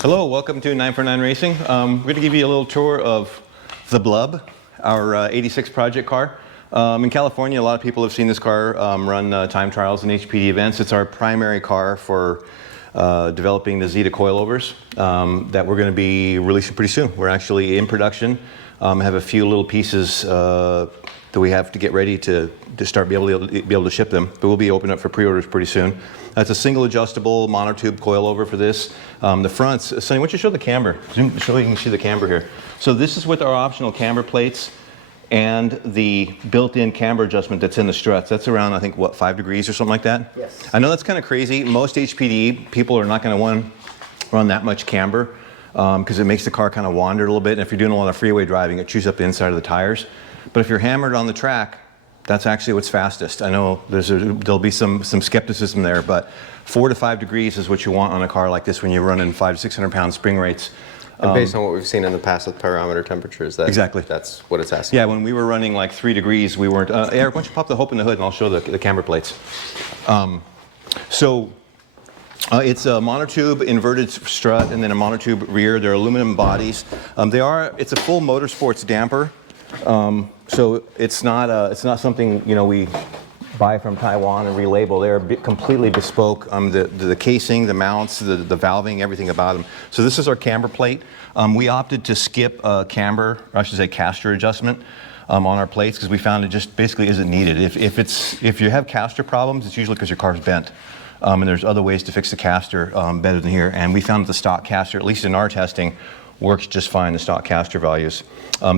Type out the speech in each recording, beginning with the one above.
Hello, welcome to 949 Racing. We're going to give you a little tour of the Blub, our 86 project car. In California, a lot of people have seen this car run time trials and HPDE events. It's our primary car for developing the Xida coilovers that we're going to be releasing pretty soon. We're actually in production. Have a few little pieces that we have to get ready to start be able to ship them, but we'll be opening up for pre-orders pretty soon. That's a single adjustable monotube coilover for this. The fronts, Sonny, why don't you show the camber? Zoom, so you can see the camber here. So this is with our optional camber plates and the built-in camber adjustment that's in the struts. That's around, I think, what, 5 degrees or something like that? Yes. I know that's kind of crazy. Most HPDE people are not going to want to run that much camber because it makes the car kind of wander a little bit. And if you're doing a lot of freeway driving, it chews up the inside of the tires. But if you're hammered on the track, that's actually what's fastest. I know there'll be some skepticism there, but 4 to 5 degrees is what you want on a car like this when you're running 500 to 600 pound spring rates. And based on what we've seen in the past with pyrometer temperatures, exactly. That's what it's asking. Yeah, when we were running like 3 degrees, we weren't. Eric, why don't you pop the hope in the hood and I'll show the camber plates. It's a monotube inverted strut and then a monotube rear. They're aluminum bodies. It's a full motorsports damper. So it's not something we buy from Taiwan and relabel. They're completely bespoke. The casing, the mounts, the valving, everything about them. So this is our camber plate. We opted to skip camber, or I should say caster adjustment on our plates because we found it just basically isn't needed. If you have caster problems, it's usually because your car's bent. And there's other ways to fix the caster better than here. And we found that the stock caster, at least in our testing, works just fine, the stock caster values.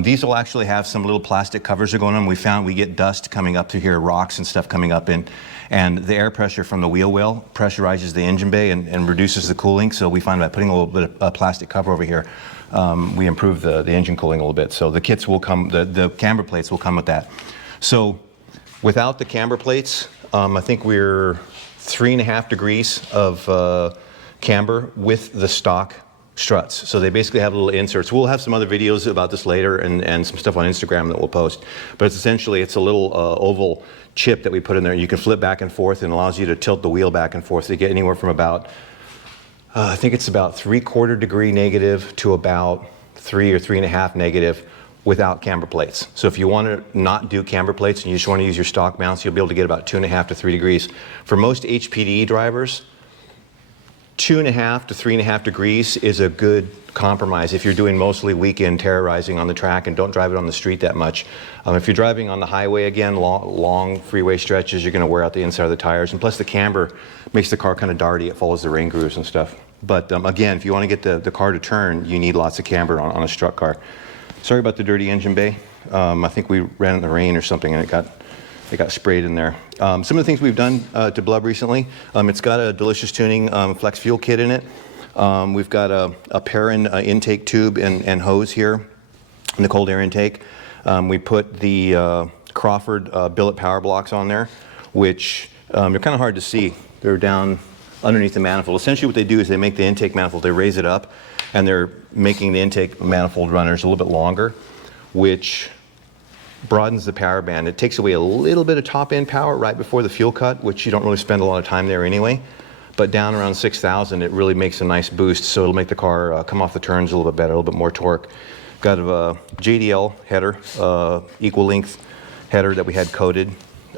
These will actually have some little plastic covers that are going on. We found we get dust coming up through here, rocks and stuff coming up in, and the air pressure from the wheel well pressurizes the engine bay and reduces the cooling. So we find by putting a little bit of plastic cover over here, we improve the engine cooling a little bit. So the kits will come, the camber plates will come with that. So without the camber plates, I think we're 3.5 degrees of camber with the stock struts. So they basically have little inserts. We'll have some other videos about this later and some stuff on Instagram that we'll post. But it's a little oval chip that we put in there. You can flip back and forth and allows you to tilt the wheel back and forth to get anywhere from about, I think it's about 3/4 degree negative to about 3 or 3.5 negative without camber plates. So if you want to not do camber plates and you just want to use your stock mounts, you'll be able to get about 2.5 to 3 degrees. For most HPDE drivers, 2.5 to 3.5 degrees is a good compromise if you're doing mostly weekend terrorizing on the track and don't drive it on the street that much. If you're driving on the highway again, long freeway stretches, you're going to wear out the inside of the tires. And plus the camber makes the car kind of darty. It follows the rain grooves and stuff. But again, if you want to get the car to turn, you need lots of camber on a strut car. Sorry about the dirty engine bay. I think we ran in the rain or something and it got sprayed in there. Some of the things we've done to Blub recently, it's got a delicious tuning flex fuel kit in it. We've got a Perrin intake tube and hose here in the cold air intake. We put the Crawford billet power blocks on there, which they're kind of hard to see. They're down underneath the manifold. Essentially what they do is they make the intake manifold, they raise it up, and they're making the intake manifold runners a little bit longer, which broadens the power band. It takes away a little bit of top end power right before the fuel cut, which you don't really spend a lot of time there anyway. But down around 6,000, it really makes a nice boost. So it'll make the car come off the turns a little bit better, a little bit more torque. Got a Jdl header, equal length header that we had coated.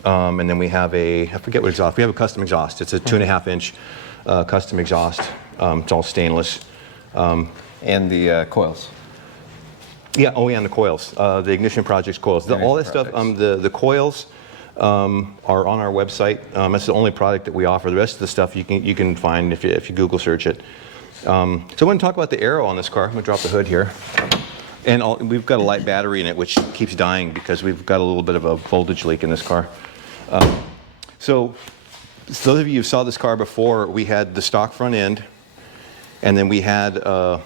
And then we have I forget what exhaust. We have a custom exhaust. It's a 2.5 inch custom exhaust. It's all stainless. And the coils. Yeah, and the coils, the Ignition Project's coils. All that stuff, the coils are on our website. That's the only product that we offer. The rest of the stuff you can find if you Google search it. So I want to talk about the Aero on this car. I'm going to drop the hood here. And we've got a light battery in it, which keeps dying because we've got a little bit of a voltage leak in this car. So those of you who saw this car before, we had the stock front end, and then we had a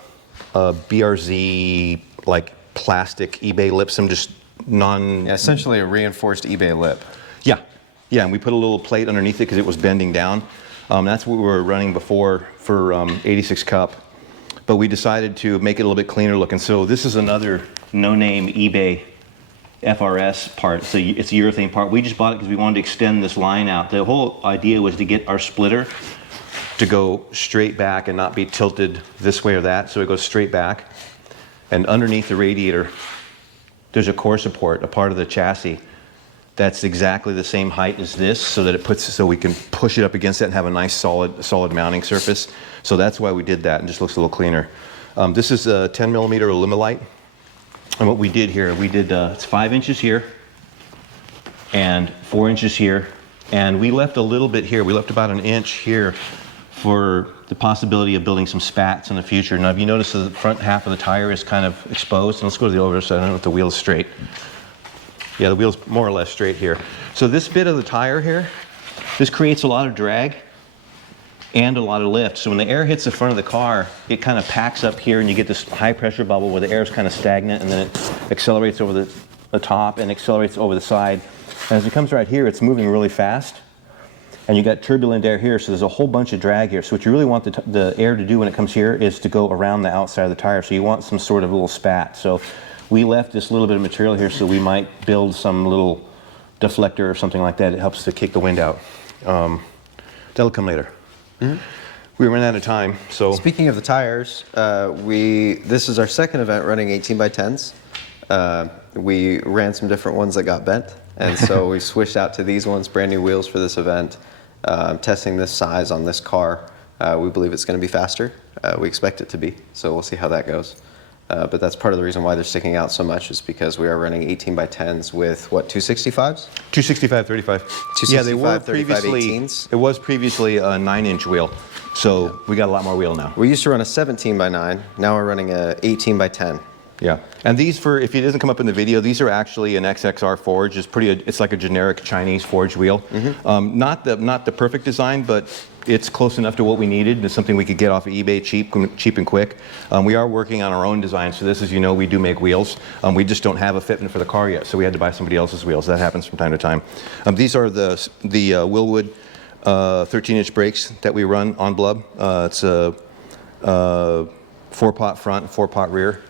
BRZ like plastic eBay lip, some just essentially a reinforced eBay lip. Yeah, and we put a little plate underneath it because it was bending down. That's what we were running before for 86 Cup, but we decided to make it a little bit cleaner looking. So this is another no-name eBay FRS part. So it's a urethane part. We just bought it because we wanted to extend this line out. The whole idea was to get our splitter to go straight back and not be tilted this way or that, so it goes straight back. And underneath the radiator, there's a core support, a part of the chassis that's exactly the same height as this, so that it puts, so we can push it up against it and have a nice solid mounting surface. So that's why we did that, and just looks a little cleaner. This is a 10 millimeter Alumilite, and what we did here, we did it's 5 inches here and 4 inches here, and we left a little bit here. We left about an inch here for the possibility of building some spats in the future. Now, if you notice, the front half of the tire is kind of exposed. And let's go to the other side. I don't know if the wheel's straight. Yeah, the wheel's more or less straight here. So this bit of the tire here, this creates a lot of drag and a lot of lift. So when the air hits the front of the car, it kind of packs up here, and you get this high pressure bubble where the air is kind of stagnant, and then it accelerates over the top and accelerates over the side. And as it comes right here, it's moving really fast. And you got turbulent air here, so there's a whole bunch of drag here. So what you really want the air to do when it comes here is to go around the outside of the tire. So you want some sort of little spat. So we left this little bit of material here, so we might build some little deflector or something like that. It helps to kick the wind out. That'll come later. Mm-hmm. We ran out of time, so. Speaking of the tires, this is our second event running 18 by 10s. We ran some different ones that got bent, and so we switched out to these ones, brand new wheels for this event. Testing this size on this car. We believe it's going to be faster. We expect it to be, so we'll see how that goes. But that's part of the reason why they're sticking out so much, is because we are running 18 by 10s with, what, 265s? 265, 35. 265, yeah, they were 35, previously, 18s. it was previously a 9-inch wheel, so we got a lot more wheel now. We used to run a 17 by 9. Now we're running a 18 by 10. Yeah, and these, for if it doesn't come up in the video, these are actually an XXR forge. It's like a generic Chinese forged wheel. Mm-hmm. Not the perfect design, but it's close enough to what we needed. It's something we could get off of eBay cheap and quick. We are working on our own design, so this, as you know, we do make wheels. We just don't have a fitment for the car yet, so we had to buy somebody else's wheels. That happens from time to time. These are the Willwood 13-inch brakes that we run on Blub. It's a 4-pot front, 4-pot rear.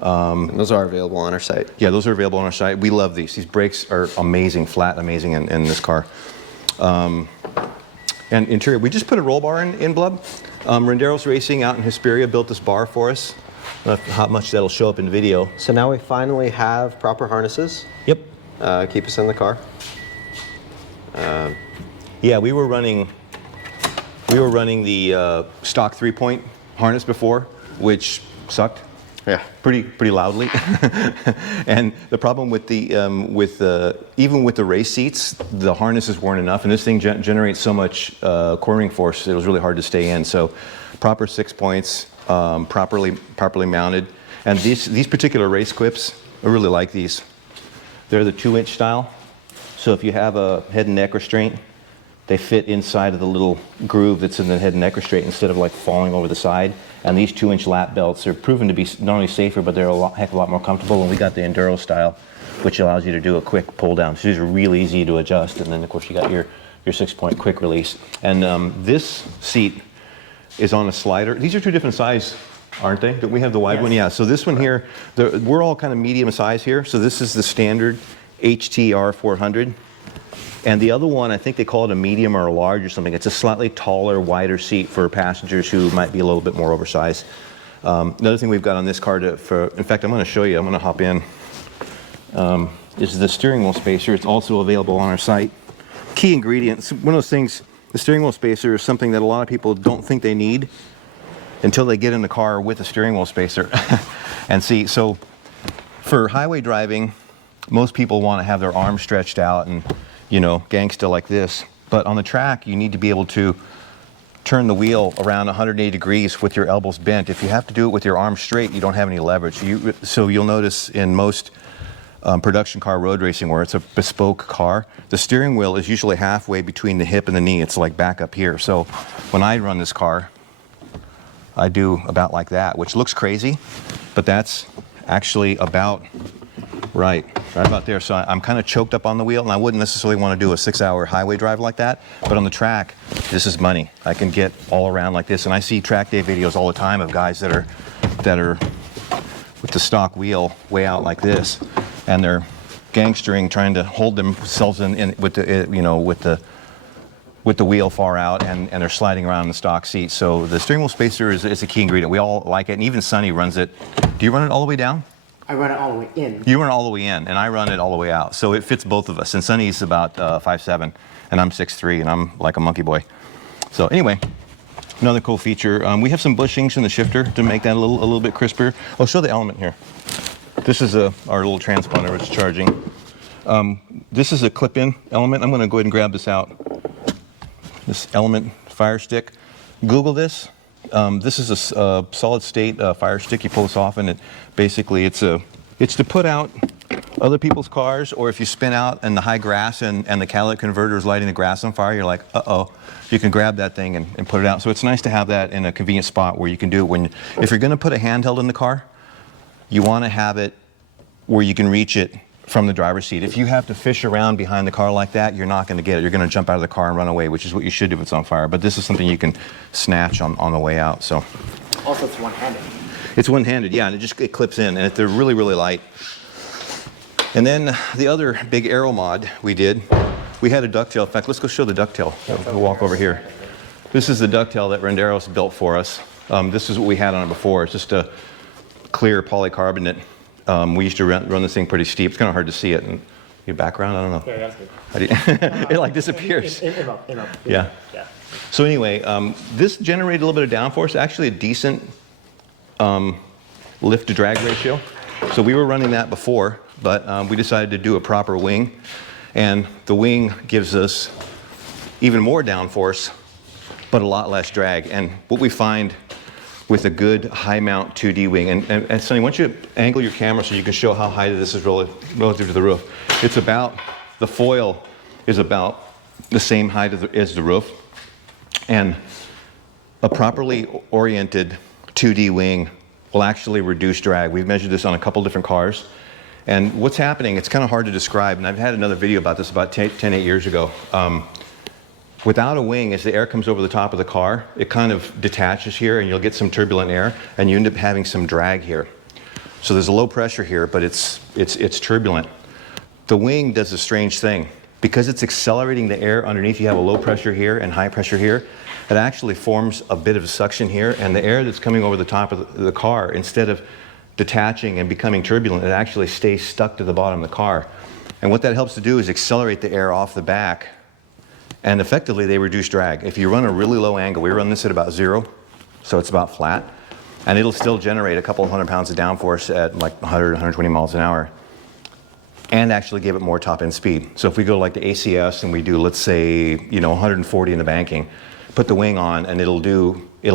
Those are available on our site. Yeah, those are available on our site. We love these. These brakes are amazing, flat, amazing in this car. And interior, we just put a roll bar in Blub. Renderos Racing out in Hesperia built this bar for us. I don't know how much that'll show up in video. So now we finally have proper harnesses. Yep. Keep us in the car. Yeah, we were running the stock 3-point harness before, which sucked. Yeah, pretty loudly. And the problem with even with the race seats, the harnesses weren't enough, and this thing generates so much cornering force, it was really hard to stay in. So proper 6 points, properly mounted. And these particular race clips, I really like these. They're the 2-inch style. So if you have a head and neck restraint, they fit inside of the little groove that's in the head and neck restraint instead of like falling over the side. And these 2-inch lap belts are proven to be not only safer, but they're heck of a lot more comfortable. And we got the Enduro style, which allows you to do a quick pull down. So these are really easy to adjust. And then of course you got your 6-point quick release. And this seat is on a slider. These are 2 different sizes, aren't they? Don't we have the wide one? Yeah. So this one here, we're all kind of medium size here. So this is the standard HTR 400. And the other one, I think they call it a medium or a large or something. It's a slightly taller, wider seat for passengers who might be a little bit more oversized. Another thing we've got on this car, in fact, I'm going to show you. I'm going to hop in. Is the steering wheel spacer. It's also available on our site. Key ingredient. It's one of those things, the steering wheel spacer is something that a lot of people don't think they need until they get in the car with a steering wheel spacer. And see, so for highway driving, most people want to have their arms stretched out and, you know, gangsta like this. But on the track, you need to be able to turn the wheel around 180 degrees with your elbows bent. If you have to do it with your arms straight, you don't have any leverage. So you'll notice in most production car road racing where it's a bespoke car, the steering wheel is usually halfway between the hip and the knee. It's like back up here. So when I run this car, I do about like that, which looks crazy, but that's actually about right about there. So I'm kind of choked up on the wheel, and I wouldn't necessarily want to do a 6-hour highway drive like that, but on the track, this is money. I can get all around like this, and I see track day videos all the time of guys that are with the stock wheel way out like this, and they're gangstering, trying to hold themselves in with the with the wheel far out, and they're sliding around in the stock seat. So the steering wheel spacer is a key ingredient. We all like it, and even Sonny runs it. Do you run it all the way down? I run it all the way in. You run it all the way in, and I run it all the way out. So it fits both of us. And Sonny's about 5'7", and I'm 6'3", and I'm like a monkey boy. So anyway, another cool feature. We have some bushings in the shifter to make that a little bit crisper. I'll show the element here. This is our little transponder, it's charging. This is a clip-in element. I'm going to go ahead and grab this out. This element fire stick. Google this. This is a solid state fire stick. You pull this off, and it basically it's to put out other people's cars, or if you spin out in the high grass and the catalytic converter is lighting the grass on fire, you're like, uh-oh. You can grab that thing and put it out. So it's nice to have that in a convenient spot where you can do it if you're going to put a handheld in the car, you want to have it where you can reach it from the driver's seat. If you have to fish around behind the car like that, you're not going to get it. You're going to jump out of the car and run away, which is what you should do if it's on fire. But this is something you can snatch on the way out. So Also, it's one-handed. it's one-handed, yeah, and it clips in, and they're really, really light. And then the other big aero mod we did, we had a ducktail. In fact, let's go show the ducktail. We'll walk over here. This is the ducktail that Renderos built for us. This is what we had on it before. It's just a clear polycarbonate. We used to run this thing pretty steep. It's kind of hard to see it. And your background, I don't know. Yeah, that's good. It like disappears. In Yeah. Yeah. So anyway, this generated a little bit of downforce, actually a decent lift to drag ratio. So we were running that before, but we decided to do a proper wing. And the wing gives us even more downforce, but a lot less drag. And what we find with a good high mount 2D wing, and Sonny, why don't you angle your camera so you can show how high this is relative to the roof. It's about, the foil is about the same height as the roof. And a properly oriented 2D wing will actually reduce drag. We've measured this on a couple different cars. And what's happening, it's kind of hard to describe, and I've had another video about this about 8 years ago. Without a wing, as the air comes over the top of the car, it kind of detaches here, and you'll get some turbulent air, and you end up having some drag here. So there's a low pressure here, but it's turbulent. The wing does a strange thing. Because it's accelerating the air underneath, you have a low pressure here and high pressure here. It actually forms a bit of suction here, and the air that's coming over the top of the car, instead of detaching and becoming turbulent, it actually stays stuck to the bottom of the car. And what that helps to do is accelerate the air off the back, and effectively they reduce drag. If you run a really low angle, we run this at about 0, so it's about flat, and it'll still generate a couple 100 pounds of downforce at like 100, 120 miles an hour, and actually give it more top end speed. So if we go like the ACS and we do, let's say, 140 in the banking, put the wing on, and it'll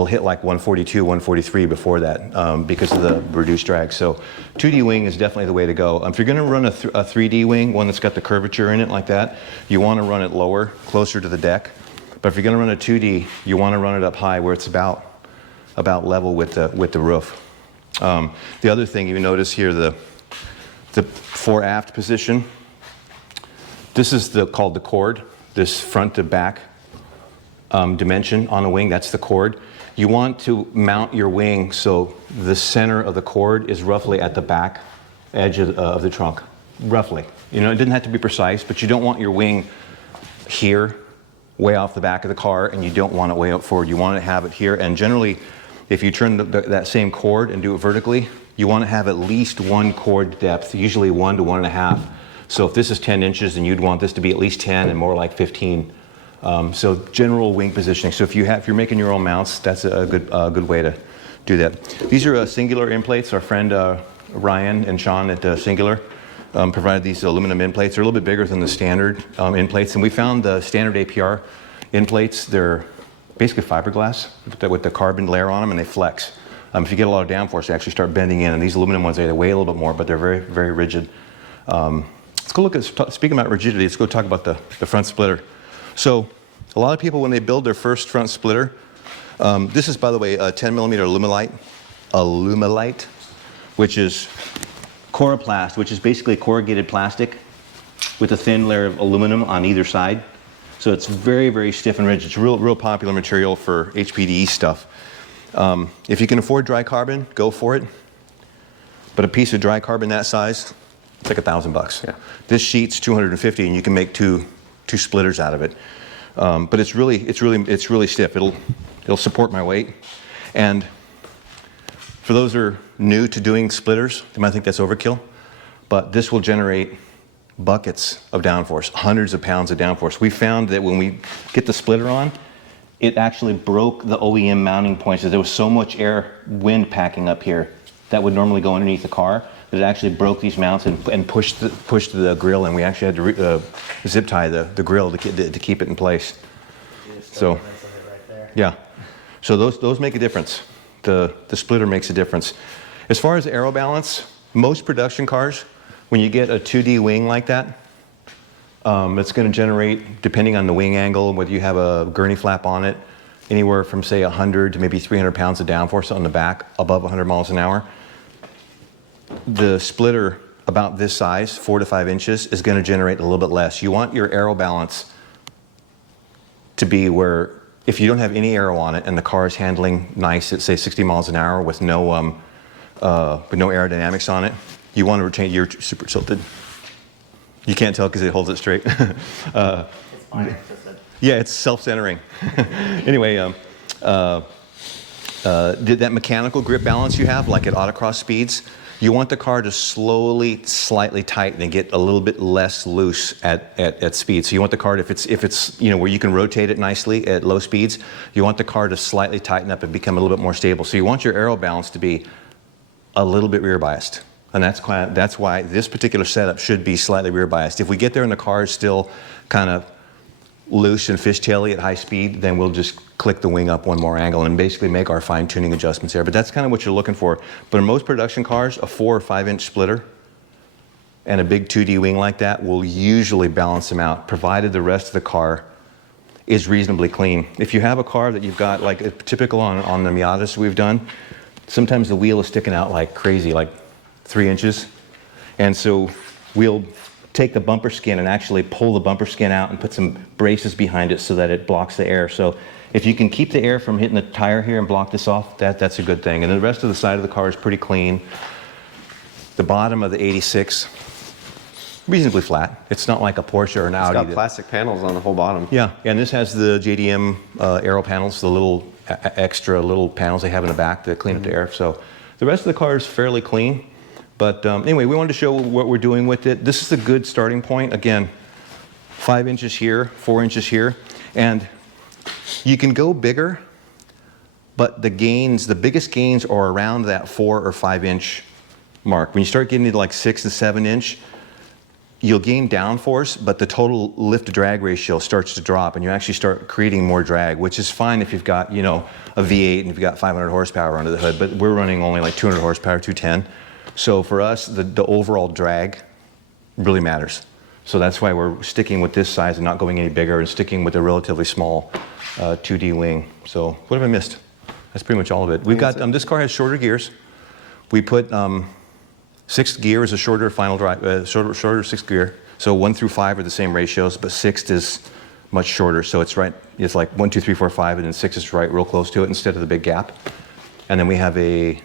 hit like 142, 143 before that because of the reduced drag. So 2D wing is definitely the way to go. If you're going to run a 3D wing, one that's got the curvature in it like that, you want to run it lower, closer to the deck. But if you're going to run a 2D, you want to run it up high where it's about level with the roof. The other thing you notice here, the fore aft position. This is called the chord. This front to back dimension on a wing, that's the chord. You want to mount your wing so the center of the chord is roughly at the back edge of the trunk, roughly. It doesn't have to be precise, but you don't want your wing here, way off the back of the car, and you don't want it way up forward. You want to have it here, and generally, if you turn that same chord and do it vertically, you want to have at least one chord depth, usually 1 to 1.5. So if this is 10 inches, then you'd want this to be at least 10 and more like 15. So general wing positioning. So if you're making your own mounts, that's a good way to do that. These are Singular end plates. Our friend Ryan and Sean at Singular provided these aluminum end plates. They're a little bit bigger than the standard end plates, and we found the standard APR end plates. They're basically fiberglass with the carbon layer on them, and they flex. If you get a lot of downforce, they actually start bending in, and these aluminum ones, they weigh a little bit more, but they're very, very rigid. Let's go look at, speaking about rigidity, let's go talk about the front splitter. So a lot of people, when they build their first front splitter, this is, by the way, a 10 millimeter Alumilite, which is coroplast, which is basically corrugated plastic with a thin layer of aluminum on either side. So it's very, very stiff and rigid. It's a real popular material for HPDE stuff. If you can afford dry carbon, go for it. But a piece of dry carbon that size, it's like $1,000. Yeah. This sheet's $250, and you can make two splitters out of it. But it's really stiff. It'll support my weight. And for those who are new to doing splitters, they might think that's overkill, but this will generate buckets of downforce, hundreds of pounds of downforce. We found that when we get the splitter on, it actually broke the OEM mounting points. There was so much wind packing up here that would normally go underneath the car that it actually broke these mounts and pushed the grill, and we actually had to zip tie the grill to keep it in place. So, yeah. So those make a difference. The splitter makes a difference. As far as Aero Balance, most production cars, when you get a 2D wing like that, it's going to generate, depending on the wing angle, whether you have a gurney flap on it, anywhere from say 100 to maybe 300 pounds of downforce on the back, above 100 miles an hour. The splitter about this size, 4 to 5 inches, is going to generate a little bit less. You want your Aero Balance to be where, if you don't have any aero on it and the car is handling nice at say 60 miles an hour with no aerodynamics on it, you want to retain, you're super tilted. You can't tell because it holds it straight. It's fine. Yeah, it's self-centering. Anyway, that mechanical grip balance you have, like at autocross speeds, you want the car to slowly, slightly tighten and get a little bit less loose at speed. So you want the car to, if it's where you can rotate it nicely at low speeds, you want the car to slightly tighten up and become a little bit more stable. So you want your Aero Balance to be a little bit rear biased. And that's why this particular setup should be slightly rear biased. If we get there and the car is still kind of loose and fishtaily at high speed, then we'll just click the wing up one more angle and basically make our fine tuning adjustments there. But that's kind of what you're looking for. But in most production cars, a 4 or 5 inch splitter and a big 2D wing like that will usually balance them out, provided the rest of the car is reasonably clean. If you have a car that you've got, like typical on the Miatas we've done, sometimes the wheel is sticking out like crazy, like 3 inches. And so we'll take the bumper skin and actually pull the bumper skin out and put some braces behind it so that it blocks the air. So if you can keep the air from hitting the tire here and block this off, that's a good thing. And the rest of the side of the car is pretty clean. The bottom of the 86, reasonably flat. It's not like a Porsche or an Audi. It's got plastic panels on the whole bottom. Yeah, and this has the JDM aero panels, the little extra little panels they have in the back to clean up the air. So the rest of the car is fairly clean. But anyway, we wanted to show what we're doing with it. This is a good starting point. Again, 5 inches here, 4 inches here. And you can go bigger, but the biggest gains are around that 4 or 5 inch mark. When you start getting to like 6 to 7 inch, you'll gain downforce, but the total lift to drag ratio starts to drop and you actually start creating more drag, which is fine if you've got, a V8 and you've got 500 horsepower under the hood, but we're running only like 200 horsepower, 210. So for us, the overall drag really matters. So that's why we're sticking with this size and not going any bigger and sticking with a relatively small 2D wing. So what have I missed? That's pretty much all of it. We've got, this car has shorter gears. We put 6th gear is a shorter final drive, shorter 6th gear. So 1 through 5 are the same ratios, but 6th is much shorter. So it's like 1, 2, 3, 4, 5, and then 6 is right real close to it instead of the big gap. And then we have a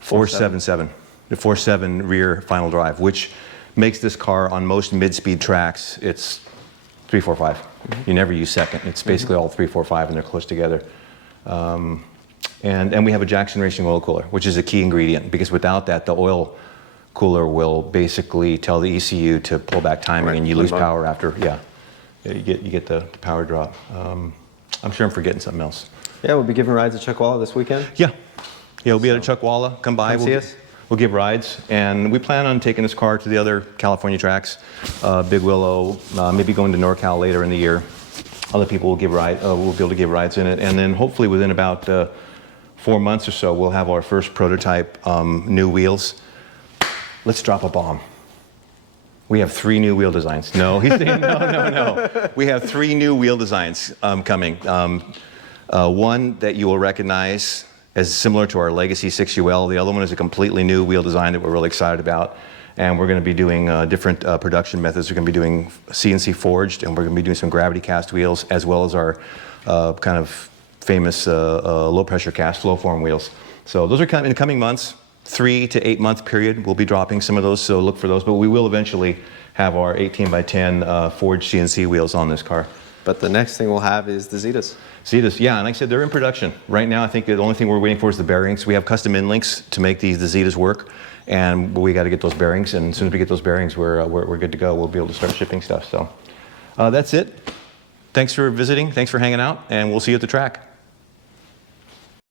4.77, the 4.7 rear final drive, which makes this car on most mid-speed tracks, it's 3, 4, 5. You never use second. It's basically all 3, 4, 5, and they're close together. And we have a Jackson Racing oil cooler, which is a key ingredient, because without that, the oil cooler will basically tell the ECU to pull back timing, and you lose power after. Yeah, you get the power drop. I'm sure I'm forgetting something else. Yeah, we'll be giving rides at Chuckwalla this weekend. Yeah, we'll be at Chuckwalla. Come by. Come see us. We'll give rides, and we plan on taking this car to the other California tracks, Big Willow, maybe going to NorCal later in the year. Other people will give we'll be able to give rides in it, and then hopefully within about 4 months or so, we'll have our first prototype new wheels. Let's drop a bomb. We have 3 new wheel designs. No, he's saying no. We have 3 new wheel designs coming. One that you will recognize as similar to our Legacy 6UL. The other one is a completely new wheel design that we're really excited about. And we're going to be doing different production methods. We're going to be doing CNC forged, and we're going to be doing some gravity cast wheels, as well as our kind of famous low pressure cast flow form wheels. So those are in the coming months, 3 to 8 month period. We'll be dropping some of those, so look for those. But we will eventually have our 18 by 10 forged CNC wheels on this car. But the next thing we'll have is the Xidas. Xidas, yeah, and like I said, they're in production. Right now, I think the only thing we're waiting for is the bearings. We have custom inlinks to make the Xidas work, and we got to get those bearings, and as soon as we get those bearings, we're good to go. We'll be able to start shipping stuff. So that's it. Thanks for visiting, thanks for hanging out, and we'll see you at the track.